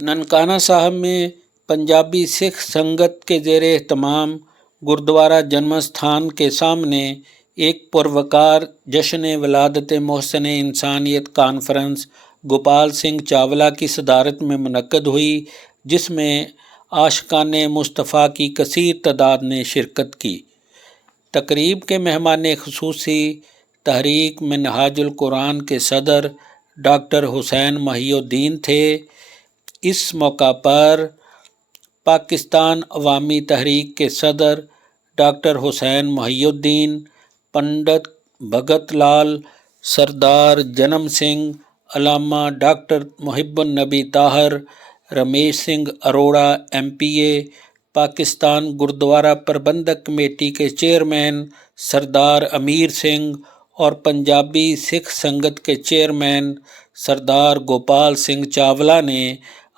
ननकाना साहब में पंजाबी सिख संगत के ज़ेर एहतमाम गुरुद्वारा जन्मस्थान के सामने एक पुरवकार जश्न वलादत मोहसिन इंसानियत कॉन्फ्रेंस गोपाल सिंह चावला की सदारत में मुनक्कद हुई, जिसमें आशिकान मुस्तफ़ा की कसीर तादाद ने शिरकत की। तकरीब के मेहमान ख़ुसूसी तहरीक मिनहाजुल कुरान के सदर डॉक्टर हुसैन महिउद्दीन थे। इस मौका पर पाकिस्तान अवामी तहरीक के सदर डॉक्टर हुसैन महिउद्दीन, पंडित भगत लाल, सरदार जन्म सिंह, अल्लामा डॉक्टर मुहिबुन नबी ताहर, रमेश सिंह अरोड़ा MPA, पाकिस्तान गुरुद्वारा प्रबंधक कमेटी के चेयरमैन सरदार अमीर सिंह और पंजाबी सिख संगत के चेयरमैन सरदार गोपाल सिंह चावला ने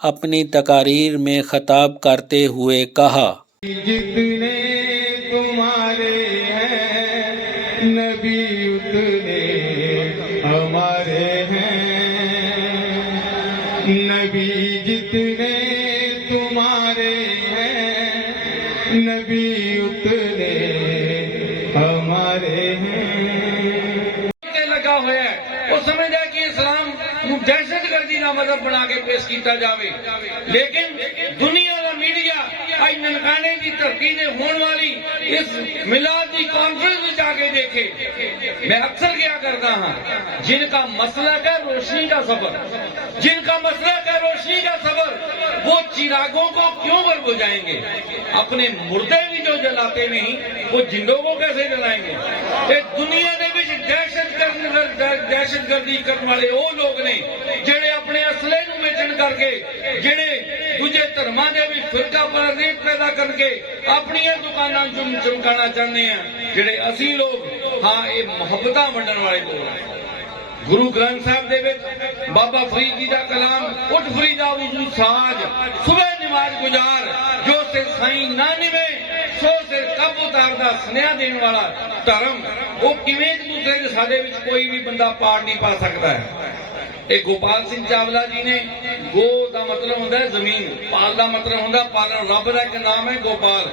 अपनी तकारीर में खिताब करते हुए कहा, जितने तुम्हारे हैं नबी उतने हमारे हैं, नबी जितने तुम्हारे हैं नबी उतने हमारे हैं। लगा हुआ है वो समझ है कि इस्लाम दहशतगर्दी का मजहब बना के पेश किया जाए, लेकिन दुनिया का मीडिया आज ननकाने की धरती से होने वाली इस मिलाद की कॉन्फ्रेंस में जाके देखे। मैं अक्सर क्या करता हूँ, जिनका मसलक है रोशनी का सफर, जिनका मसलक है रोशनी का सफर, वो चिरागों को क्यों बर बुझाएंगे? अपने मुर्दे भी जो जलाते नहीं वो जिंदों को कैसे जलाएंगे? दुनिया ने भी दहशतगर्दी करने वाले वो लोग ने जेड़े अपने असले नूं बेचण करके, जेड़े दूजे धर्मां दे विच फिरका परस्त पैदा करके अपनी दुकानां चमकाना चाहते हैं। जेड़े असी लोग हाँ ये मुहब्बतां वंडण वाले लोग हैं। गुरु ग्रंथ साहब दे विच बाबा फरीद जी दा कलाम, उठ फरीदा उजू साज सुबह नमाज गुजार, जो सिर साईं ना निवे सो सिर कब उतारदा स्नेहा देने वाला धर्म, वो किवें एक दूसरे के साडे विच कोई भी बंदा पाड़ नहीं पा सकता है। एक गोपाल सिंह चावला जी ने, गो का मतलब होता है जमीन, पाल का मतलब होता है पालन, रब का एक नाम है गोपाल,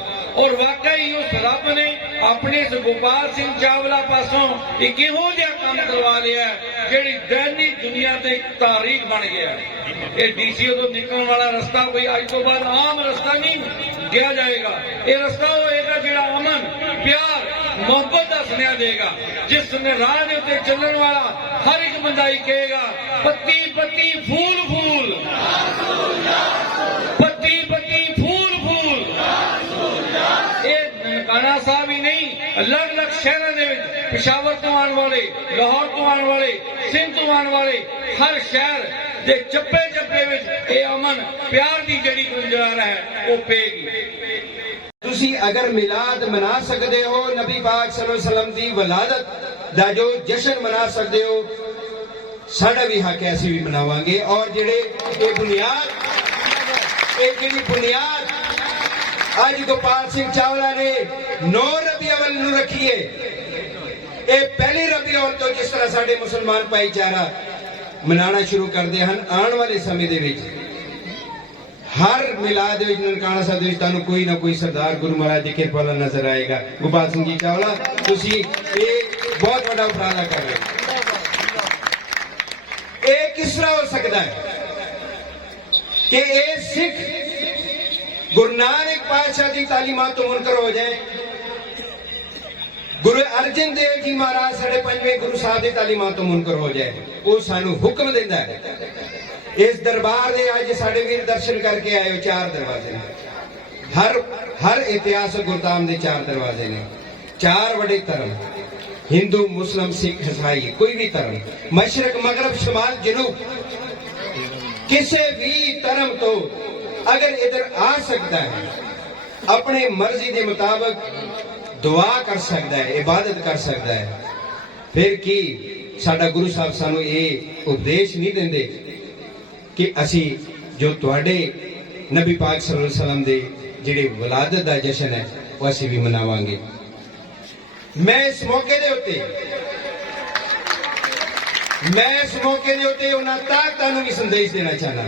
और वाकई उस रब ने अपने इस गोपाल सिंह चावला पासों एक इहो जिहा काम करवा लिया जिहड़ी दैनिक दुनिया ते तारीख बन गया। ये DCO तो निकलने वाला रास्ता कोई अज तो बाद आम रास्ता नहीं गया जाएगा, ये रास्ता होएगा जिहड़ा अमन प्यार मोहब्बत का सुनिया देगा। जिस राह के उत्ते चलने वाला हर एक बंदा ही कहेगा पत्ती पत्ती फूल फूल, पत्ती पत्ती फूल फूल। ये ननकाना साहब ही नहीं, अलग अलग शहरों के पेशावर तो आने वाले, लाहौर तो आने वाले, सिंध तो आने वाले, हर शहर के चप्पे चप्पे में ये अमन प्यार की जड़ी गुंजार है वो पेगी। तुसी अगर मिलाद मना सकते हो, नबी पाक सल्लल्लाहु अलैहि वसल्लम की वलादत दा जो जश्न मना सकते हो, साड़ा भी हक है, असीं भी मनावांगे। और जेड़े ये बुनियाद आज गोपाल सिंह चावला ने 9 रबी अव्वल नूं रखी है, ये पहली रबी अव्वल तो जिस तरह साडे मुसलमान भाईचारा मनाना शुरू करते हैं, आने वाले समय दे विच हर मिलाद विच ननकाना साहब विच तुहानूं कोई ना कोई सरदार गुरु महाराज दी किरपा नाल नजर आएगा। गोपाल सिंह जी चावला तुसीं एक बहुत बड़ा उपराला कर रहे हो। ये किस तरह हो सकता है कि ये सिख गुरु नानक पातशाह की तालीमात तो मुनकर हो जाए, गुरु अर्जन देव जी महाराज साढ़े 5वें गुरु साहब की तालीमात तो मुनकर हो जाए, वो सानू हुक्म देता है। इस दरबार ने आज साढ़े वीर दर्शन करके आए हो, 4 दरवाजे ने, हर इतिहास गुरदाम के 4 दरवाजे ने, 4 बड़े धर्म, हिंदू मुस्लिम सिख ईसाई, कोई भी धर्म, मशरक मगरब शमाल जनूब, किसी भी धर्म तो अगर इधर आ सकता है, अपने मर्जी के मुताबिक दुआ कर सकता है, इबादत कर सकता है, फिर की साडा गुरु साहब सानू ये उपदेश नहीं देंदे कि असी जो तुहाडे नबी पाक सल्लल्लाहु अलैहि वसल्लम दे जिहड़े वलादत दा जश्न है वो असी भी मनावांगे। मैं इस मौके दे उत्ते उन्हां ताकतां नूं भी संदेश देना चाहना।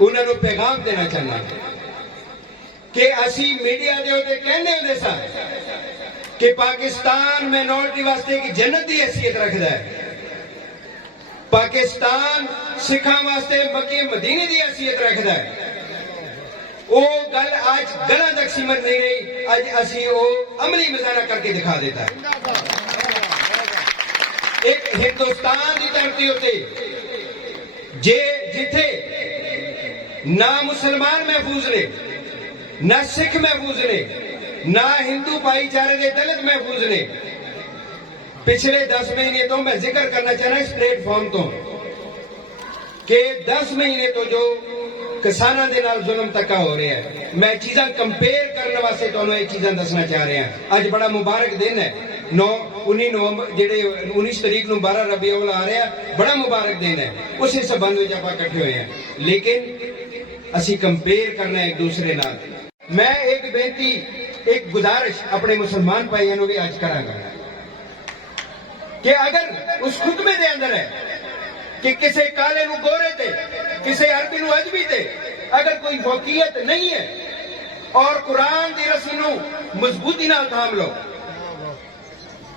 ਉਹਨਾਂ ਨੂੰ ਪੈਗਾਮ ਦੇਣਾ ਚਾਹੁੰਦਾ ਕਿ ਅਸੀਂ ਮੀਡੀਆ ਦੇ ਉੱਤੇ ਕਹਿੰਦੇ ਹੁੰਦੇ ਸਾਂ ਕਿ ਪਾਕਿਸਤਾਨ ਮਿਨੋਰਟੀ ਵਾਸਤੇ ਇੱਕ ਜੰਨਤ ਦੀ ਹੈਸੀਅਤ ਰੱਖਦਾ ਹੈ, ਪਾਕਿਸਤਾਨ ਸਿੱਖਾਂ ਵਾਸਤੇ ਮੱਕੇ ਮਦੀਨੇ ਦੀ ਹੈਸੀਅਤ ਰੱਖਦਾ ਹੈ। ਉਹ ਗੱਲ ਅੱਜ ਗਲਾਂ ਤੱਕ ਸੀਮਤ ਨਹੀਂ ਰਹੀ, ਅੱਜ ਅਸੀਂ ਉਹ ਅਮਲੀ ਮੁਜ਼ਾਹਰਾ ਕਰਕੇ ਦਿਖਾ ਦਿੱਤਾ। ਇੱਕ ਹਿੰਦੁਸਤਾਨ ਦੀ ਧਰਤੀ ਉੱਤੇ ਜਿੱਥੇ ਨਾ ਮੁਸਲਮਾਨ ਮਹਿਫੂਜ਼ ਨੇ, ਨਾ ਸਿੱਖ ਮਹਿਫੂਜ਼ ਨੇ, ਨਾ ਹਿੰਦੂ ਭਾਈਚਾਰੇ ਦੇ ਦਲਿਤ ਮਹਿਫੂਜ਼ ਨੇ। ਪਿਛਲੇ 10 ਮਹੀਨੇ ਤੋਂ ਮੈਂ ਜ਼ਿਕਰ ਕਰਨਾ ਚਾਹਨਾ ਇਸ ਪਲੇਟਫਾਰਮ ਤੋਂ ਕਿ 10 ਮਹੀਨੇ ਤੋਂ ਜੋ ਕਿਸਾਨਾਂ ਦੇ ਨਾਲ ਜ਼ੁਲਮ ਧੱਕਾ ਹੋ ਰਿਹਾ ਹੈ, ਮੈਂ ਚੀਜ਼ਾਂ ਕੰਪੇਅਰ ਕਰਨ ਵਾਸਤੇ ਤੁਹਾਨੂੰ ਇਹ ਚੀਜ਼ਾਂ ਦੱਸਣਾ ਚਾਹ ਰਿਹਾ। ਅੱਜ ਬੜਾ ਮੁਬਾਰਕ ਦਿਨ ਹੈ, 19 ਨਵੰਬਰ ਜਿਹੜੇ 19 ਤਰੀਕ ਨੂੰ 12 ਰਬੀ ਅਵਲ ਆ ਰਿਹਾ, ਬੜਾ ਮੁਬਾਰਕ ਦਿਨ ਹੈ। ਉਸੇ ਸੰਬੰਧ ਵਿੱਚ ਆਪਾਂ ਇਕੱਠੇ ਹੋਏ ਹਾਂ, ਲੇਕਿਨ ਅਸੀਂ ਕੰਪੇਅਰ ਕਰਨਾ ਇੱਕ ਦੂਸਰੇ ਨਾਲ। ਮੈਂ ਇੱਕ ਬੇਨਤੀ, ਇੱਕ ਗੁਜ਼ਾਰਿਸ਼ ਆਪਣੇ ਮੁਸਲਮਾਨ ਭਾਈਆਂ ਨੂੰ ਵੀ ਅੱਜ ਕਰਾਂਗਾ ਕਿ ਅਗਰ ਉਸ ਖੁਤਬੇ ਦੇ ਅੰਦਰ ਹੈ کہ کسی کالے نو گورے تے، کسی عربی نو اجبی تے اگر کوئی فوقیت نہیں ہے اور قرآن دی رسی نو مضبوطی نال تھام لو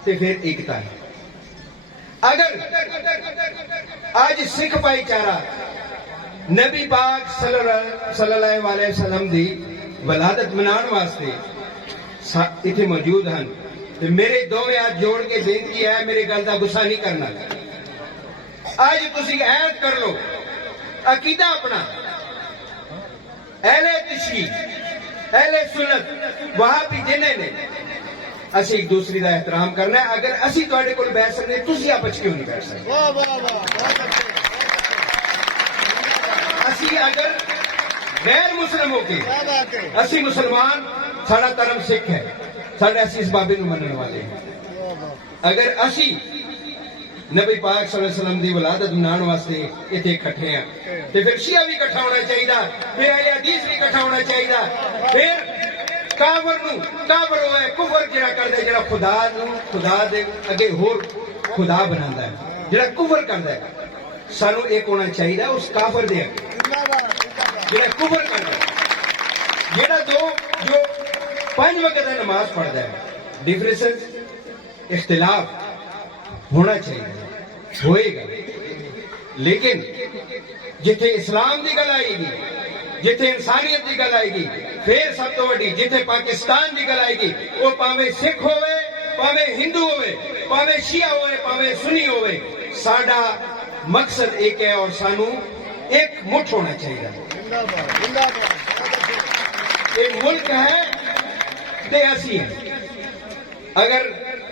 تے پھر ایکتا ہے۔ اگر آج سکھ بھائی چارہ نبی پاک صلی اللہ علیہ وسلم دی ولادت منان واسطے اتنے موجود ہیں تو میرے دوویں ہاتھ جوڑ کے بےنتی ہے، میرے گل دا غصہ نہیں کرنا۔ آج تسی عہد کر لو، عقیدہ اپنا اہل تشیع، اہل سنت، وہاں بھی جنہیں نے اسی ایک دوسری دا احترام کرنا ہے۔ اگر اسی تواڈے کول بیٹھ سکتے تسی آپس کیوں نہیں بیٹھ سکتے؟ اسی اگر غیر مسلم ہو کے اسی مسلمان، ساڑا دھرم سکھ ہے، ساڑے اسی اس بابے نو منن والے ہیں، اگر اسی نبی پاک صلی اللہ علیہ وسلم دی ولادت منان واسطے اتنے اکٹھے ہیں تو پھر شیعہ بھی اکٹھا ہونا چاہیے، پھر اہل حدیث بھی اکٹھا ہونا چاہیے، پھر کافر نو کافر ہوئے کفر جڑا کردا ہے، جڑا خدا نو خدا دے اگے ہور خدا بناتا ہے، جڑا کفر کردا ہے، سانو ایک ہونا چاہیے اس کافر دے اگے جڑا کفر کردا ہے، جڑا جو 5 وقت نماز پڑھدا ہے۔ ڈفرینسز، اختلاف ہونا چاہیے، ہوئے گا، لیکن جتھے اسلام دی گل آئے گی، جتھے انسانیت دی گل آئے گی، پھر سب تو وڈی جتھے پاکستان دی گل آئے گی، وہ پاویں سکھ ہوئے، پاویں ہندو ہوئے، پاویں شیعہ ہوئے، پاویں سنی ہوئے، ساڈا مقصد ایک ہے اور سانو ایک مٹھ ہونا چاہیے۔ ایک ملک ہے تے اسی ہیں۔ اگر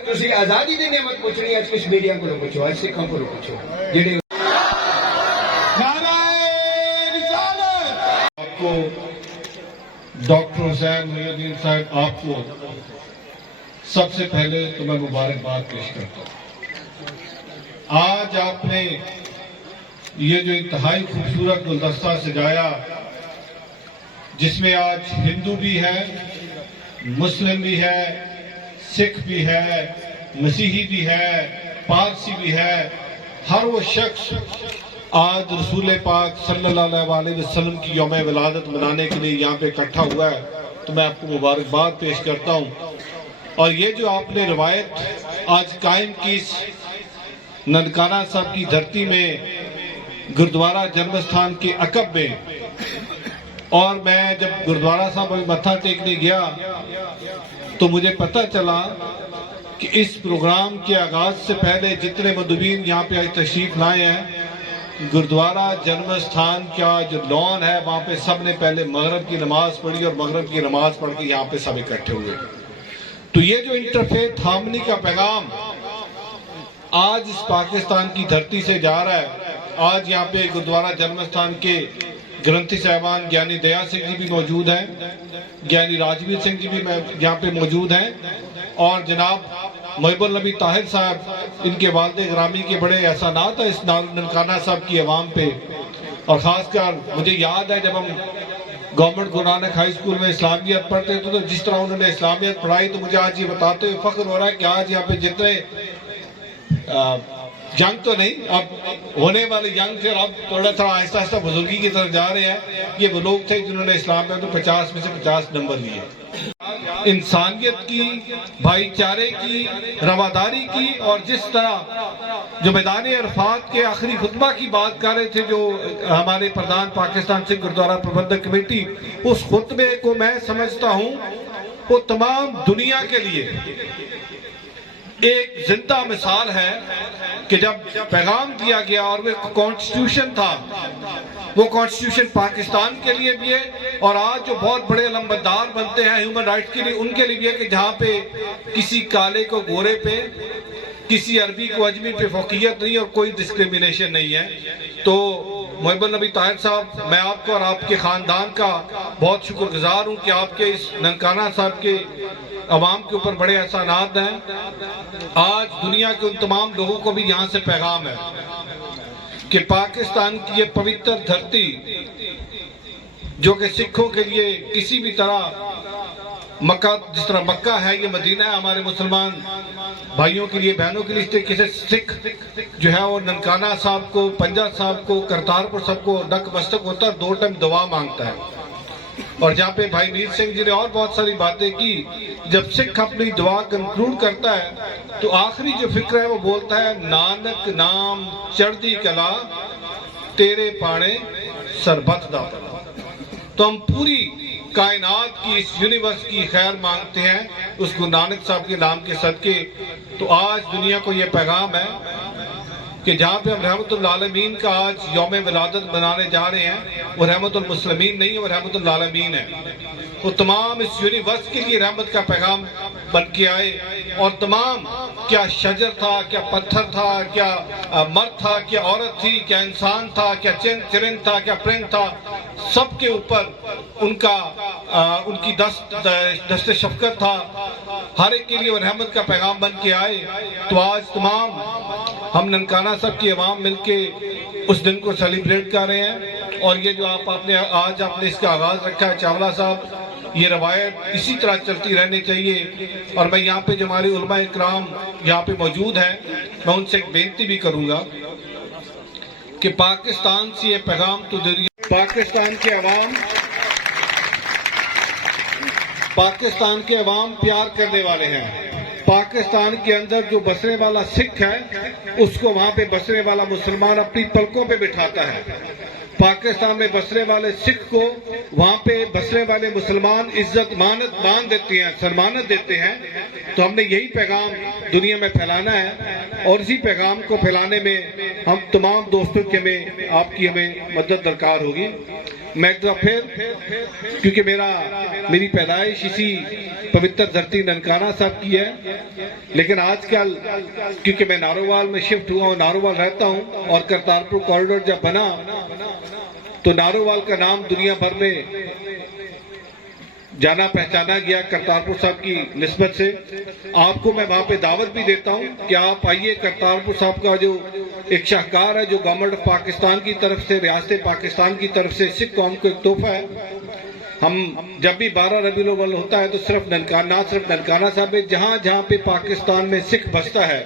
تسی آزادی دی نعمت پوچھنی ہے کشمیریاں کو پوچھو، آج سکھاں کو پوچھو جڑے آپ کو ڈاکٹر حسین محی الدین صاحب، آپ کو سب سے پہلے تو میں مبارکباد پیش کرتا ہوں۔ آج آپ نے یہ جو انتہائی خوبصورت گلدستہ سجایا، جس میں آج ہندو بھی ہے، مسلم بھی ہے، سکھ بھی ہے، مسیحی بھی ہے، پارسی بھی ہے، ہر وہ شخص آج رسول پاک صلی اللہ علیہ وسلم کی یوم ولادت منانے کے لیے یہاں پہ اکٹھا ہوا ہے، تو میں آپ کو مبارکباد پیش کرتا ہوں۔ اور یہ جو آپ نے روایت آج قائم کی ننکانہ صاحب کی دھرتی میں، گردوارہ جنمستھان کے عقب میں، اور میں جب گردوارہ صاحب متھا ٹیکنے گیا تو مجھے پتہ چلا کہ اس پروگرام کے آغاز سے پہلے جتنے مندوبین یہاں پہ تشریف لائے ہیں، گردوارہ جنمستھان کا جو لان ہے وہاں پہ سب نے پہلے مغرب کی نماز پڑھی اور مغرب کی نماز پڑھ کے یہاں پہ سب اکٹھے ہوئے۔ تو یہ جو انٹرفیتھ ہارمنی کا پیغام آج اس پاکستان کی دھرتی سے جا رہا ہے، آج یہاں پہ گردوارہ جنمستھان کے گرنتھی صاحبان گیانی دیا سنگھ جی بھی موجود ہیں، گیانی راجویر سنگھ جی بھی یہاں پہ موجود ہیں، اور جناب محب النبی طاہر صاحب، ان کے والد گرامی کے بڑے احسانات ہیں اس ننکانہ صاحب کی عوام پہ۔ اور خاص کر مجھے یاد ہے جب ہم government Guru Nanak high school میں اسلامیت پڑھتے تھے تو جس طرح انہوں نے اسلامیت پڑھائی، تو مجھے آج یہ بتاتے ہوئے فخر ہو رہا ہے کہ آج یہاں پہ جتنے जंग तो नहीं, अब होने वाली जंग से अब थोड़ा सा आहिस्ता आहिस्ता बुजुर्गी की तरफ जा रहे हैं। ये वो लोग थे जिन्होंने इस्लाम में तो 50 में से 50 नंबर लिए। इंसानियत की, भाईचारे की, रवादारी की, और जिस तरह जो मैदान अरफात के आखिरी खुतबा की बात कर रहे थे जो हमारे प्रधान पाकिस्तान सिख गुरुद्वारा प्रबंधक कमेटी, उस खुतबे को मैं समझता हूँ वो तमाम दुनिया के लिए एक जिंदा मिसाल है कि जब पैगाम दिया गया और वो कॉन्स्टिट्यूशन था, वो कॉन्स्टिट्यूशन पाकिस्तान के लिए भी है और आज जो बहुत बड़े अलमबरदार बनते हैं ह्यूमन राइट्स के लिए, उनके लिए भी है कि जहाँ पे किसी काले को गोरे पे, किसी अरबी को अजमी पे फौकियत नहीं और कोई डिस्क्रिमिनेशन नहीं है। तो मोहब्बत नबी ताहिर साहब, मैं आपको और आपके ख़ानदान का बहुत शुक्रगुजार हूँ कि आपके इस ननकाना साहब के अवाम के ऊपर बड़े एहसानात हैं। आज दुनिया के उन तमाम लोगों को भी यहाँ से पैगाम है कि पाकिस्तान की ये पवित्र धरती जो कि सिखों के लिए किसी भी तरह मक्का, जिस तरह मक्का है ये मदीना है हमारे मुसलमान भाइयों के लिए, बहनों के लिए, इस तरीके से सिख जो है वो ननकाना साहब को, पंजा साहब को, करतारपुर साहब को नक मस्तक होता है, 2 टाइम दुआ मांगता है। और जहाँ पे भाई मीर सिंह जी ने और बहुत सारी बातें की, जब सिख अपनी दुआ कंक्लूड करता है तो आखिरी जो फिक्र है वो बोलता है, नानक नाम चढ़दी कला तेरे पाने सरबत दा। तो हम पूरी कायनात की, इस यूनिवर्स की खैर मांगते हैं उस गुरु नानक साहब के नाम के सदके। तो आज दुनिया को ये पैगाम है कि जहाँ पे हम रहमतुल आलमीन का आज यौम विलादत मनाने जा रहे हैं, वो रहमतुल मुस्लिमीन नहीं है, वो रहमतुल आलमीन है। वो तमाम इस यूनिवर्स के लिए रहमत का पैगाम बन के आए और तमाम, क्या शजर था, क्या पत्थर था, क्या मर्द था, क्या औरत थी, क्या इंसान था, क्या चिरिंद था, क्या परिंद था, सबके ऊपर उनकी दस्त शफकत था। हर एक के लिए वो रहमत का पैगाम बन के आए। तो आज तमाम हम ननकाना साहब की अवाम मिलके उस दिन को सेलिब्रेट कर रहे हैं। और ये जो आज आपने इसका आगाज रखा है चावला साहब, ये रवायत इसी तरह चलती रहनी चाहिए। और मैं यहाँ पे जो हमारे उलमा इकराम यहाँ पे मौजूद हैं, मैं उनसे एक बेनती भी करूँगा कि पाकिस्तान से ये पैगाम तो दे दिया, पाकिस्तान के अवाम प्यार करने वाले हैं। पाकिस्तान के अंदर जो बसने वाला सिख है उसको वहाँ पे बसने वाला मुसलमान अपनी पलकों पे बिठाता है। पाकिस्तान में बसने वाले सिख को वहाँ पे बसने वाले मुसलमान इज्जत मान देते हैं, सम्मानित देते हैं। तो हमने यही पैगाम दुनिया में फैलाना है और इसी पैगाम को फैलाने में हम तमाम दोस्तों के में आपकी हमें मदद दरकार होगी। मैं एक फिर, क्योंकि मेरी पैदाइश इसी पवित्र धरती ननकाना साहब की है, लेकिन आजकल क्योंकि मैं नारोवाल में शिफ्ट हुआ हूँ, नारोवाल रहता हूँ, और करतारपुर कॉरिडोर जब बना तो नारोवाल का नाम दुनिया भर में जाना पहचाना गया करतारपुर साहब की निस्बत से। आपको मैं वहाँ पे दावत भी देता हूँ कि आप आइए। करतारपुर साहब का जो एक शाहकार है, जो गवर्नमेंट ऑफ पाकिस्तान की तरफ से, रियासत पाकिस्तान की तरफ से सिख कौम को एक तोहफा है। हम जब भी 12 रबीउल अव्वल होता है तो सिर्फ ननकाना साहब में जहाँ जहाँ पे पाकिस्तान में सिख बसता है,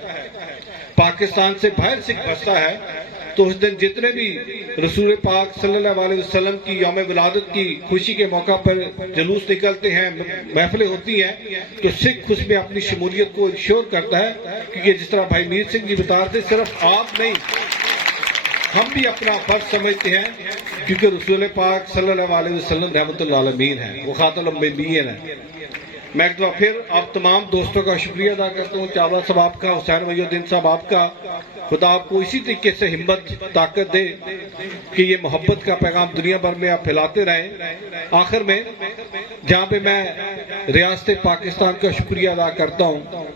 पाकिस्तान से बाहर सिख बसता है, तो उस दिन जितने भी रसूल पाक सल्लल्लाहु अलैहि वसल्लम की यौम विलादत की खुशी के मौका पर जुलूस निकलते हैं, महफिलें होती हैं, तो सिख उसमें अपनी शमूलियत को इंश्योर करता है। क्योंकि जिस तरह भाई मीर सिंह जी बता रहे थे, सिर्फ आप नहीं, हम भी अपना फर्ज समझते हैं, क्योंकि रसूल पाक सल्लल्लाहु अलैहि वसल्लम रहमतुल आलमीन है, वो खातुल अंबिया है। मैं एक बार फिर आप तमाम दोस्तों का शुक्रिया अदा करता हूँ, चावला साहब आपका, हुसैन वहीउद्दीन साहब आपका। खुदा आपको इसी तरीके से हिम्मत ताकत दे कि ये मोहब्बत का पैगाम दुनिया भर में आप फैलाते रहें। आखिर में जहाँ पे मैं रियासत पाकिस्तान का शुक्रिया अदा करता हूँ,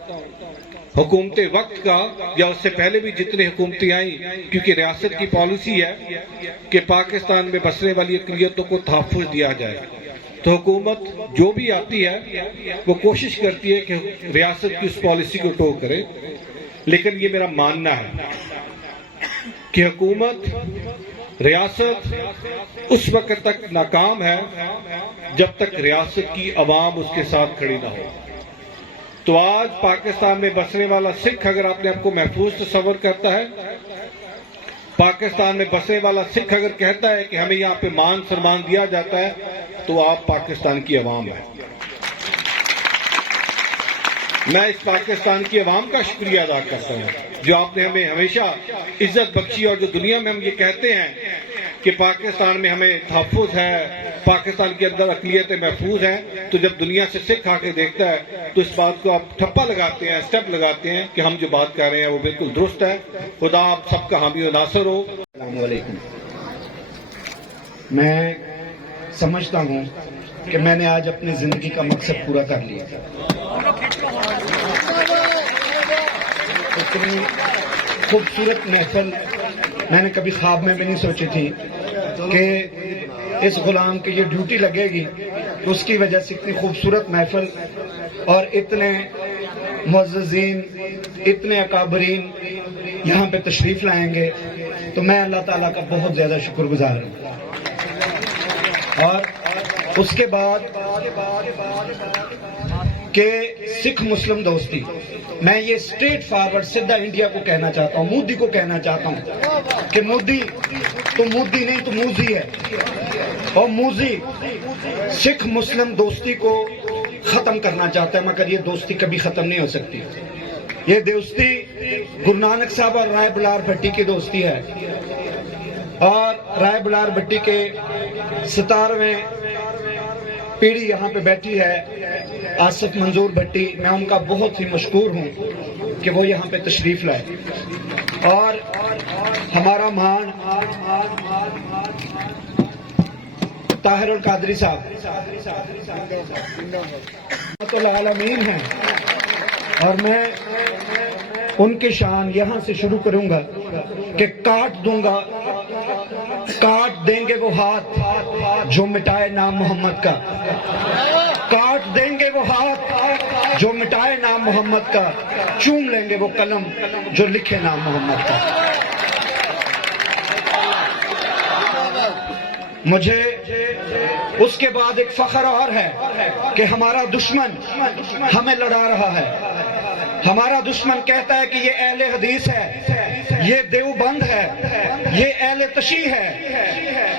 हुकूमत वक्त का, या उससे पहले भी जितनी हुकूमतें आई, क्योंकि रियासत की पॉलिसी है कि पाकिस्तान में बसने वाली अक़लियतों को तहफ़्फ़ुज़ दिया जाए। तो हुकूमत जो भी आती है वो कोशिश करती है कि रियासत की उस पॉलिसी को टो करे। लेकिन ये मेरा मानना है कि हुकूमत, रियासत उस वक्त तक नाकाम है जब तक रियासत की अवाम उसके साथ खड़ी ना हो। तो आज पाकिस्तान में बसने वाला सिख अगर अपने आप को महफूज तस्वर करता है, पाकिस्तान में बसने वाला सिख अगर कहता है कि हमें यहाँ पे मान सम्मान दिया जाता है, तो आप पाकिस्तान की अवाम है। मैं इस पाकिस्तान की अवाम का शुक्रिया अदा करता हूँ जो आपने हमें हमेशा इज्जत बख्शी, और जो दुनिया में हम ये कहते हैं कि पाकिस्तान में हमें तहफ़्फ़ुज़ है, पाकिस्तान के अंदर अक़लियतें महफूज हैं, तो जब दुनिया से सिख आके देखता है तो इस बात को आप ठप्पा लगाते हैं, स्टेप लगाते हैं कि हम जो बात कर रहे हैं वो बिल्कुल दुरुस्त है। खुदा आप सबका हामी और नासर हो। अस्सलामु अलैकुम। मैं समझता हूँ कि मैंने आज अपनी जिंदगी का मकसद पूरा कर लिया। इतनी खूबसूरत महफिल मैंने कभी ख्वाब में भी नहीं सोची थी कि इस गुलाम की ये ड्यूटी लगेगी, तो उसकी वजह से इतनी खूबसूरत महफिल और इतने मुअज़्ज़िज़ीन, इतने अकाबरीन यहाँ पे तशरीफ लाएंगे, तो मैं अल्लाह ताला का बहुत ज्यादा शुक्रगुजार हूँ। और उसके बाद कि सिख मुस्लिम दोस्ती, मैं ये स्ट्रेट फॉरवर्ड सीधा इंडिया को कहना चाहता हूँ, मोदी को कहना चाहता हूँ कि मोदी तो मोदी नहीं तो मूजी है, और मूजी सिख मुस्लिम दोस्ती को खत्म करना चाहता है, मगर ये दोस्ती कभी खत्म नहीं हो सकती। ये दोस्ती गुरु नानक साहब और राय बुलार भट्टी की दोस्ती है, और राय बुलार भट्टी के 17वें पीढ़ी यहाँ पे बैठी है, आसिफ मंजूर भट्टी। मैं उनका बहुत ही मशकूर हूँ कि वो यहाँ पे तशरीफ लाए। और हमारा मान ताहिरुल कादरी साहब आलमीन हैं, और मैं उनकी शान यहाँ से शुरू करूंगा कि काट दूंगा, काट देंगे वो हाथ जो मिटाए नाम मोहम्मद का, काट देंगे वो हाथ जो मिटाए नाम मोहम्मद का, चूम लेंगे वो कलम जो लिखे नाम मोहम्मद का। मुझे उसके बाद एक फख्र और है कि हमारा दुश्मन हमें लड़ा रहा है। हमारा दुश्मन कहता है कि ये अहले हदीस है, ये देवबंद है, ये अहले तशी है,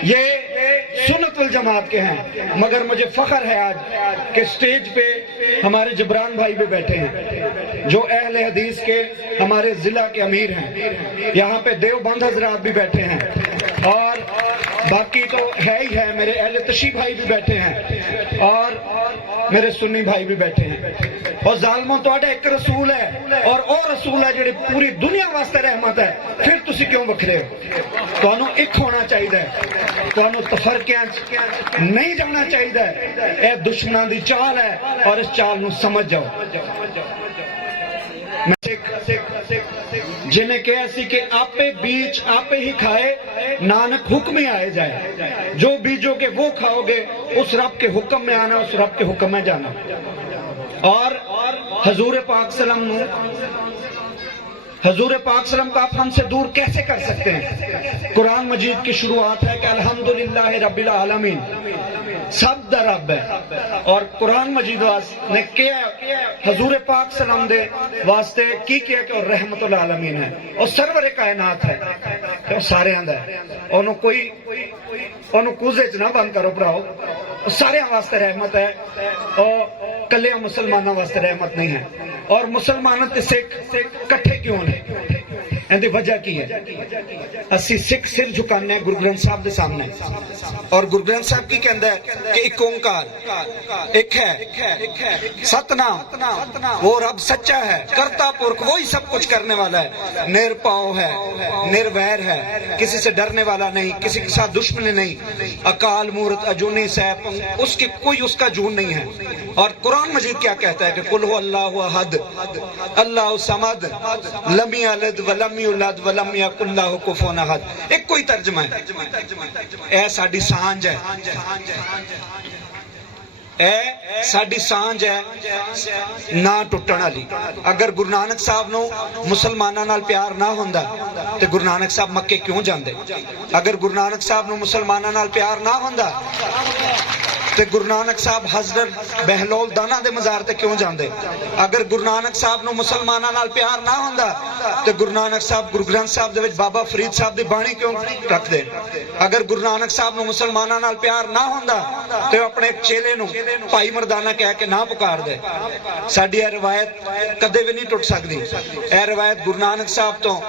ये सुन्नत वल जमात के हैं। मगर मुझे फख्र है आज कि स्टेज पे हमारे जबरान भाई भी बैठे हैं जो अहले हदीस के हमारे जिला के अमीर हैं, यहाँ पे देवबंद हजरात भी बैठे हैं, और बाकी तो है ही है, मेरे अहले तशी भाई भी बैठे हैं, और मेरे सुन्नी भाई भी बैठे हैं। और जालमों तुहाडा एक रसूल है, और रसूल है जिहड़े पूरी दुनिया वास्ते रहमत है, फिर तुसी क्यों वखरे हो? तुहानू एक होना चाहिए, तुहानू तफरकियां नहीं जाना चाहिए। यह दुश्मनां दी चाल है, और इस चाल नू समझ जाओ। जिन्हें कहा सी कि आपे बीज आपे ही खाए, नानक हुक्म में आए जाए, जो बीजोगे वो खाओगे, उस रब के हुक्म में आना, उस रब के हुक्म में जाना। और हजूर पाक सल्लम को आप हमसे दूर कैसे कर सकते हैं? कुरान मजीद की शुरुआत है कि अल्हम्दुलिल्लाह रब्बिल आलमीन, सब दा रब है। और कुरान मजीद ने क्या हजूर पाक सल्लम दे वास्ते की किया कि रहमतुल आलमीन है, और सरवर कायनात है, और सारे आंदा है। ओनू कोई ओनू कूजे च ना बंद करो भराओ, सारे वास्ते रहमत है, और कलिया मुसलमानों वास्ते रहमत नहीं है। और मुसलमानों ते सिख कट्ठे क्यों ने? इहदी वजह की है? असी सिख सिर झुकाने गुरु ग्रंथ साहब के सामने, और गुरु ग्रंथ साहब की कहता है कि एक ओंकार एक है, सतनाम वो रब सच्चा है, करता पुरख वही सब कुछ करने वाला है, निरपाव है, निर्वैर है, किसी से डरने वाला नहीं, किसी के साथ दुश्मनी नहीं, अकाल मूर्त अजूनी सैफ, उसके कोई उसका जून नहीं है। और कुरान मजीद क्या कहता है कि कुल हु अल्लाहु अहद अल्लाहु समद लम यलिद व लम यूलद व लम यकुल लहु कुफुवन अहद। एक कोई तर्जमा है, ए साडी सांझ है, ए साडी सांझ है ना टुटण वाली। अगर गुरु नानक साहब नु मुसलमानां नाल प्यार ना हुंदा ते गुरु नानक साहब मक्के क्यों जांदे? अगर गुरु नानक साहब नु मुसलमानां नाल प्यार ना हुंदा تے گرو نانک صاحب حضرت بہلول دانا دے مزار تے کیوں جاندے؟ اگر گرو نانک صاحب نو مسلماناں نال پیار نہ ہوندا تے گرو نانک صاحب گرو گرنتھ صاحب دے وچ بابا فرید صاحب دی بانی کیوں رکھ دے؟ اگر گرو نانک صاحب نو مسلماناں نال پیار نہ ہوندا تے اپنے ایک چیلے نو بھائی مردانہ کہہ کے نہ پکار دے۔ ساڈی یہ روایت کدے بھی نہیں ٹوٹ سکتی۔ اے روایت گرو نانک صاحب تو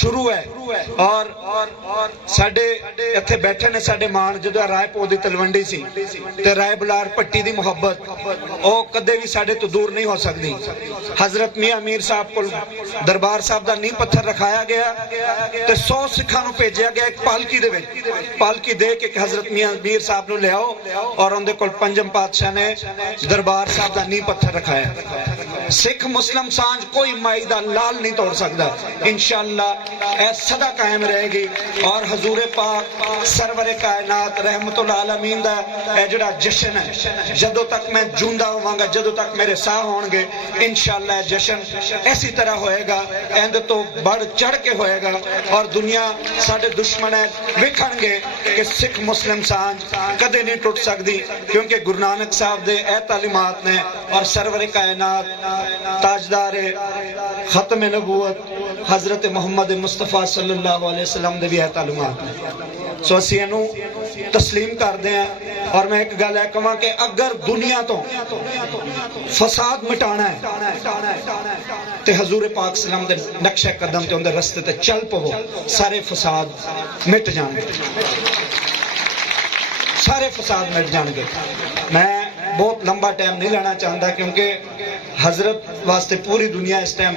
شروع ہے، اور ساڈے ایتھے بیٹھے نے ساڈے مان جدو رائے پو دی تلونڈی سی تے رائے بلار پٹی دی محبت او کدے بھی ساڈے تو دور نہیں ہو سکتی۔ حضرت میاں میر صاحب کو دربار صاحب دا نیو پتھر رکھایا گیا تے 100 سکھاں نو بھیجیا گیا ایک پالکی دے وچ، پالکی دے کے حضرت میاں میر صاحب نو لے آؤ، اور اون دے کول پنجم پادشاہ نے دربار صاحب دا نیو پتھر رکھایا۔ سکھ مسلم سانج کوئی مائی دا لال نہیں توڑ سکتا، انشاءاللہ اے صدا قائم رہے گی۔ اور حضور پاک سرور کائنات رحمت العالمین دا اے جڑا جشن ہے، جدو تک میں جوندا ہوں گا، جدو تک میرے ساہ ہون گے، انشاءاللہ اے جشن ایسی طرح ہوئے گا، ایند تو بڑھ چڑھ کے ہوئے گا، اور دنیا ساڑھے دشمن ہے وکھن گے کہ سکھ مسلم سانج کدے نہیں ٹوٹ سکتی، کیونکہ گرو نانک صاحب دے اے تعلیمات نے اور سرور کائنات تاجدار ختم نبوت حضرت محمد مصطفیٰ صلی اللہ علیہ وسلم دے بھی اے تعلیمات نے۔ سو اسی انو تسلیم کر دیں، اور میں ایک گل ہے کہاں کہ اگر دنیا تو فساد مٹانا ہے تے حضور پاک سلام دے نقشہ قدم تے اندر رستے تے چل پو، سارے فساد مٹ جان گے، سارے فساد مٹ جان گے۔ میں بہت لمبا ٹائم نہیں لینا چاہتا، کیونکہ حضرت واسطے پوری دنیا اس ٹائم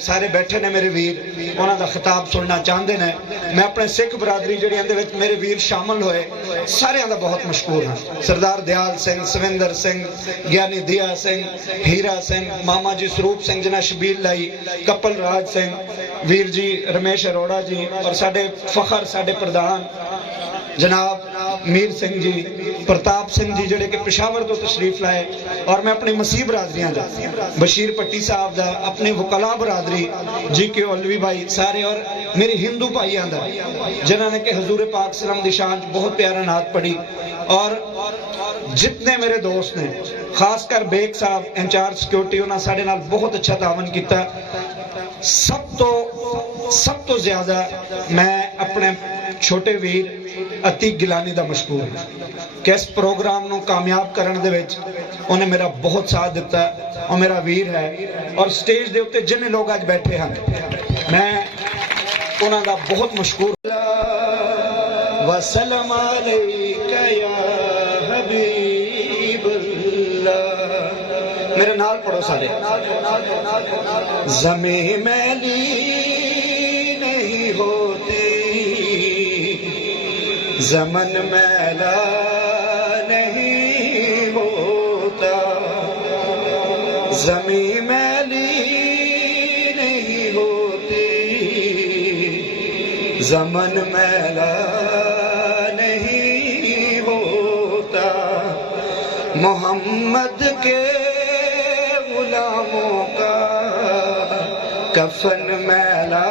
سارے بیٹھے نے میرے ویر، انہوں دا خطاب سننا چاہتے ہیں۔ میں اپنے سکھ برادری جڑی اندے وچ میرے ویر شامل ہوئے سارے دا بہت مشکور ہاں۔ سردار دیال سنگھ، سویندر سنگھ، گیانی دیا سنگھ، ہیرا سنگھ، ماما جی سروپ سنگھ جنہ شبیل لائی، کپل راج سنگھ، ویر جی رمیش اروڑا جی، اور ساڈے فخر ساڈے پردھان جناب میر سنگھ جی، پرتاپ سنگھ جی جڑے کہ پشاور تو تشریف لائے، اور میں اپنے مسیح برادریاں دا بشیر پٹی صاحب دا، اپنے وکلا برادری جی کے علوی بھائی سارے، اور میری ہندو بھائیاں دا جنہوں نے کہ حضور پاک سلام دی شان بہت پیارا نعت پڑھی، اور جتنے میرے دوست نے خاص کر بیگ صاحب انچارج سیکیورٹی انہاں ساڈے نال بہت اچھا تعاون کیتا۔ سب تو زیادہ میں اپنے چھوٹے ویر عتیق گیلانی دا مشکور ہوں کہ اس پروگرام نو کامیاب کرن دے وچ انہیں میرا بہت ساتھ دیتا، اور میرا ویر ہے، اور سٹیج دے اوتے جن لوگ آج بیٹھے ہیں میں انہاں دا بہت مشکور۔ وسلام علیکہ یا حبیب اللہ، میرے نال پڑھو سارے۔ زمین میلی نہیں ہوتی، زمن میلا نہیں ہوتا، زمین میلی نہیں ہوتی، زمن میلا نہیں ہوتا، محمد کے غلاموں کا کفن میلا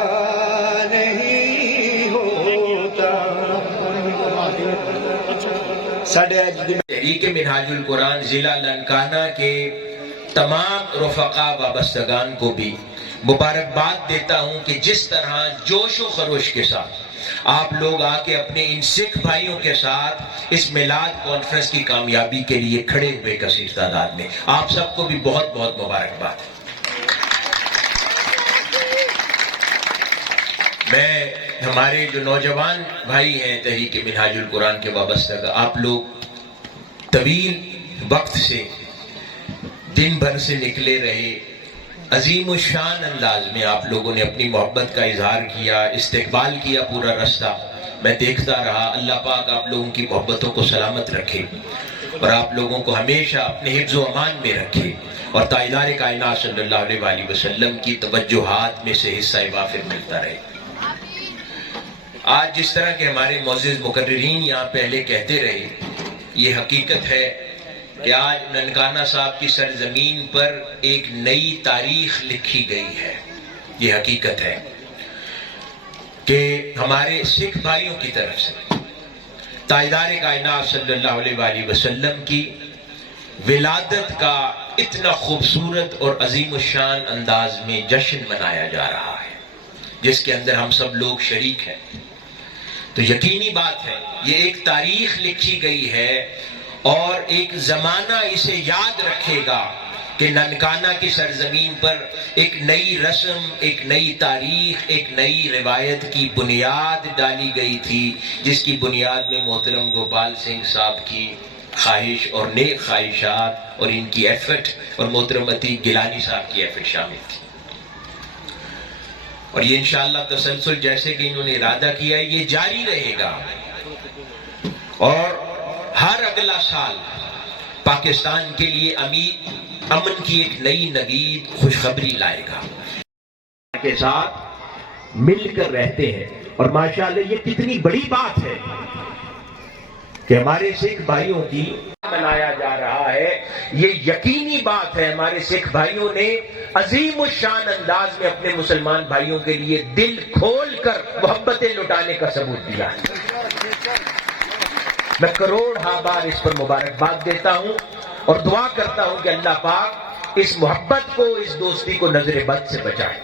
نہیں ہوتا۔ تحریک منہاج القرآن ضلع لنکانہ کے تمام رفقا وابستگان کو بھی مبارکباد دیتا ہوں کہ جس طرح جوش و خروش کے ساتھ آپ لوگ آ کے اپنے ان سکھ بھائیوں کے ساتھ اس میلاد کانفرنس کی کامیابی کے لیے کھڑے ہوئے کثیر تعداد میں، آپ سب کو بھی بہت بہت مبارکباد۔ میں ہمارے جو نوجوان بھائی ہیں تحریک منہاج القرآن کے وابستہ، آپ لوگ طویل وقت سے دن بھر سے نکلے رہے، عظیم الشان انداز میں آپ لوگوں نے اپنی محبت کا اظہار کیا، استقبال کیا پورا رستہ، میں دیکھتا رہا۔ اللہ پاک آپ لوگوں کی محبتوں کو سلامت رکھے، اور آپ لوگوں کو ہمیشہ اپنے حفظ و امان میں رکھے، اور تاجدار کائنات صلی اللہ علیہ وسلم کی توجہات میں سے حصہ وافر ملتا رہے۔ آج جس طرح کے ہمارے معزز مقررین یہاں پہلے کہتے رہے، یہ حقیقت ہے کہ آج ننکانہ صاحب کی سرزمین پر ایک نئی تاریخ لکھی گئی ہے۔ یہ حقیقت ہے کہ ہمارے سکھ بھائیوں کی طرف سے تاجدار کائنات صلی اللہ علیہ وآلہ وسلم کی ولادت کا اتنا خوبصورت اور عظیم الشان انداز میں جشن منایا جا رہا ہے، جس کے اندر ہم سب لوگ شریک ہیں، تو یقینی بات ہے یہ ایک تاریخ لکھی گئی ہے اور ایک زمانہ اسے یاد رکھے گا کہ ننکانہ کی سرزمین پر ایک نئی رسم، ایک نئی تاریخ، ایک نئی روایت کی بنیاد ڈالی گئی تھی، جس کی بنیاد میں محترم گوپال سنگھ صاحب کی خواہش اور نیک خواہشات اور ان کی ایفرٹ اور محترم عتیق گیلانی صاحب کی ایفرٹ شامل تھی، اور یہ انشاءاللہ تسلسل جیسے کہ انہوں نے ارادہ کیا ہے یہ جاری رہے گا، اور ہر اگلا سال پاکستان کے لیے امن کی ایک نئی نوید خوشخبری لائے گا کے ساتھ مل کر رہتے ہیں، اور ماشاءاللہ یہ کتنی بڑی بات ہے کہ ہمارے سکھ بھائیوں کی منایا جا رہا ہے، یہ یقینی بات ہے ہمارے سکھ بھائیوں نے عظیم الشان انداز میں اپنے مسلمان بھائیوں کے لیے دل کھول کر محبتیں لٹانے کا ثبوت دیا ہے۔ میں کروڑ بار اس پر مبارکباد دیتا ہوں اور دعا کرتا ہوں کہ اللہ پاک اس محبت کو، اس دوستی کو نظر بد سے بچائے۔